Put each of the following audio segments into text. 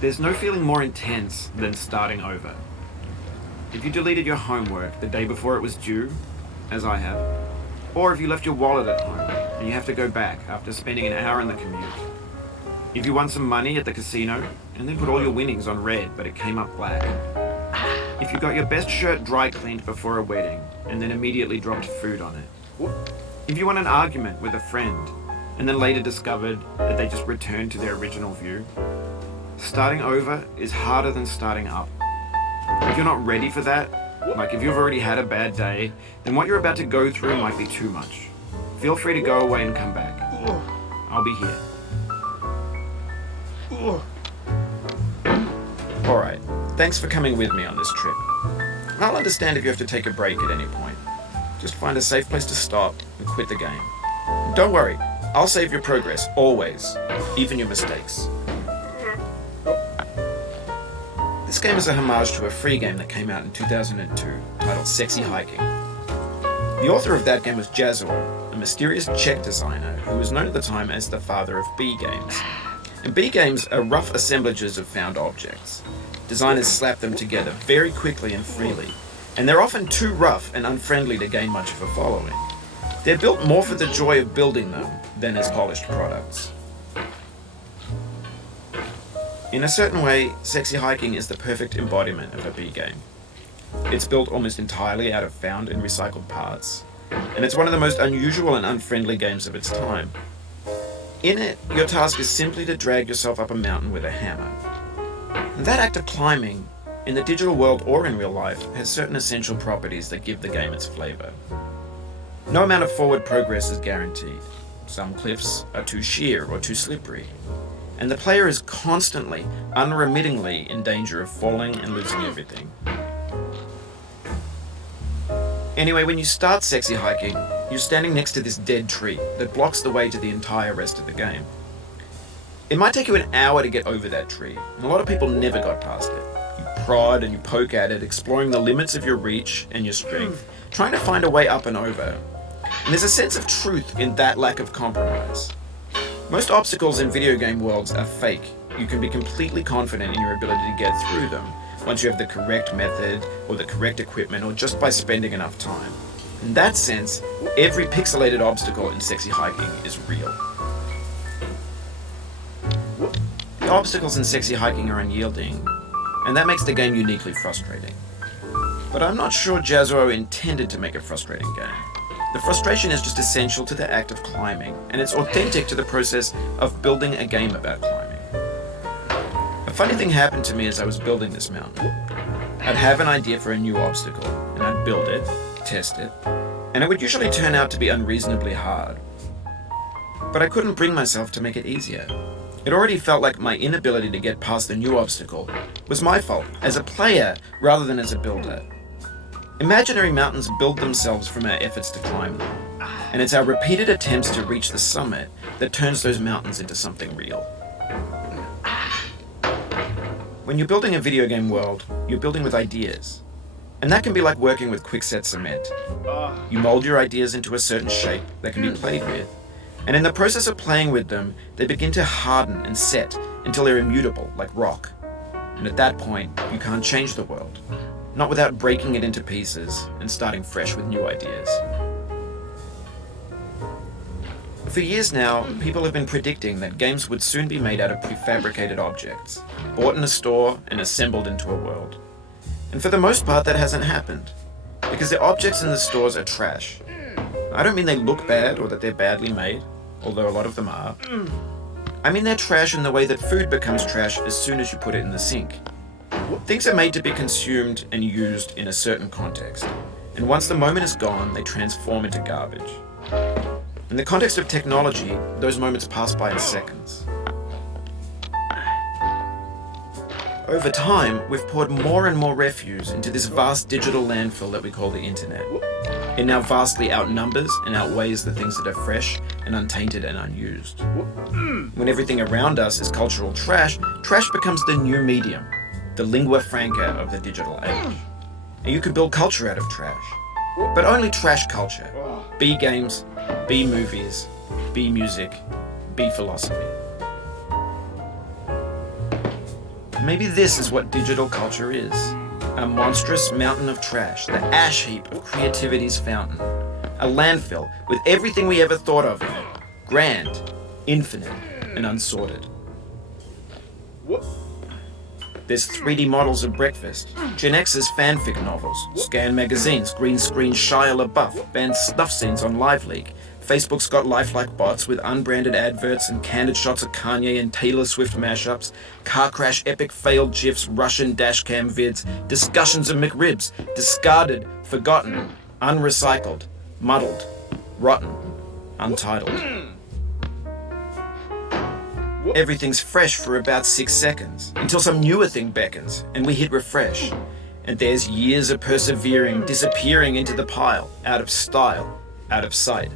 There's no feeling more intense than starting over. If you deleted your homework the day before it was due, as I have, or if you left your wallet at home and you have to go back after spending an hour in the commute. If you won some money at the casino and then put all your winnings on red but it came up black. If you got your best shirt dry cleaned before a wedding and then immediately dropped food on it. If you won an argument with a friend and then later discovered that they just returned to their original view. Starting over is harder than starting up. If you're not ready for that, like if you've already had a bad day, then what you're about to go through might be too much. Feel free to go away and come back. I'll be here. Alright, thanks for coming with me on this trip. I'll understand if you have to take a break at any point. Just find a safe place to stop and quit the game. Don't worry, I'll save your progress, always, even your mistakes. This game is a homage to a free game that came out in 2002, titled Sexy Hiking. The author of that game was Jazzuo, a mysterious Czech designer who was known at the time as the father of B games. And B games are rough assemblages of found objects. Designers slap them together very quickly and freely, and they're often too rough and unfriendly to gain much of a following. They're built more for the joy of building them than as polished products. In a certain way, Sexy Hiking is the perfect embodiment of a B game. It's built almost entirely out of found and recycled parts, and it's one of the most unusual and unfriendly games of its time. In it, your task is simply to drag yourself up a mountain with a hammer. And that act of climbing, in the digital world or in real life, has certain essential properties that give the game its flavor. No amount of forward progress is guaranteed. Some cliffs are too sheer or too slippery. And the player is constantly, unremittingly in danger of falling and losing everything. Anyway, when you start Sexy Hiking, you're standing next to this dead tree that blocks the way to the entire rest of the game. It might take you an hour to get over that tree, and a lot of people never got past it. You prod and you poke at it, exploring the limits of your reach and your strength, trying to find a way up and over. And there's a sense of truth in that lack of compromise. Most obstacles in video game worlds are fake. You can be completely confident in your ability to get through them once you have the correct method or the correct equipment or just by spending enough time. In that sense, every pixelated obstacle in Sexy Hiking is real. The obstacles in Sexy Hiking are unyielding, and that makes the game uniquely frustrating. But I'm not sure Jazzuo intended to make a frustrating game. The frustration is just essential to the act of climbing, and it's authentic to the process of building a game about climbing. A funny thing happened to me as I was building this mountain. I'd have an idea for a new obstacle, and I'd build it, test it, and it would usually turn out to be unreasonably hard. But I couldn't bring myself to make it easier. It already felt like my inability to get past the new obstacle was my fault as a player rather than as a builder. Imaginary mountains build themselves from our efforts to climb them, and it's our repeated attempts to reach the summit that turns those mountains into something real. When you're building a video game world, you're building with ideas, and that can be like working with quickset cement. You mold your ideas into a certain shape that can be played with, and in the process of playing with them, they begin to harden and set until they're immutable, like rock. And at that point, you can't change the world. Not without breaking it into pieces and starting fresh with new ideas. For years now, people have been predicting that games would soon be made out of prefabricated objects, bought in a store and assembled into a world. And for the most part, that hasn't happened, because the objects in the stores are trash. I don't mean they look bad or that they're badly made, although a lot of them are. I mean they're trash in the way that food becomes trash as soon as you put it in the sink. Things are made to be consumed and used in a certain context, and once the moment is gone, they transform into garbage. In the context of technology, those moments pass by in seconds. Over time, we've poured more and more refuse into this vast digital landfill that we call the internet. It now vastly outnumbers and outweighs the things that are fresh and untainted and unused. When everything around us is cultural trash, trash becomes the new medium, the lingua franca of the digital age. And you can build culture out of trash, but only trash culture. B games, B movies, B music, B philosophy. Maybe this is what digital culture is. A monstrous mountain of trash, the ash heap of creativity's fountain. A landfill with everything we ever thought of in it. Grand, infinite, and unsorted. There's 3D models of breakfast, Gen X's fanfic novels, scan magazines, green screen Shia LaBeouf, banned snuff scenes on LiveLeak. Facebook's got lifelike bots with unbranded adverts and candid shots of Kanye and Taylor Swift mashups, car crash epic failed GIFs, Russian dashcam vids, discussions of McRibs, discarded, forgotten, unrecycled, muddled, rotten, untitled. Everything's fresh for about 6 seconds, until some newer thing beckons, and we hit refresh. And there's years of persevering, disappearing into the pile, out of style, out of sight.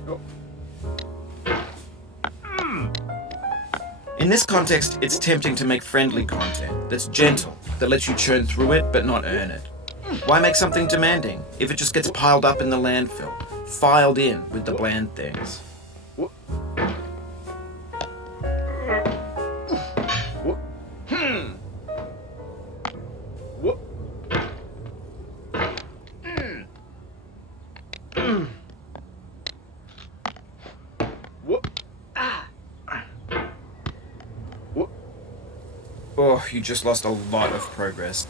In this context, it's tempting to make friendly content that's gentle, that lets you churn through it but not earn it. Why make something demanding if it just gets piled up in the landfill, filed in with the bland things? Oh, you just lost a lot of progress.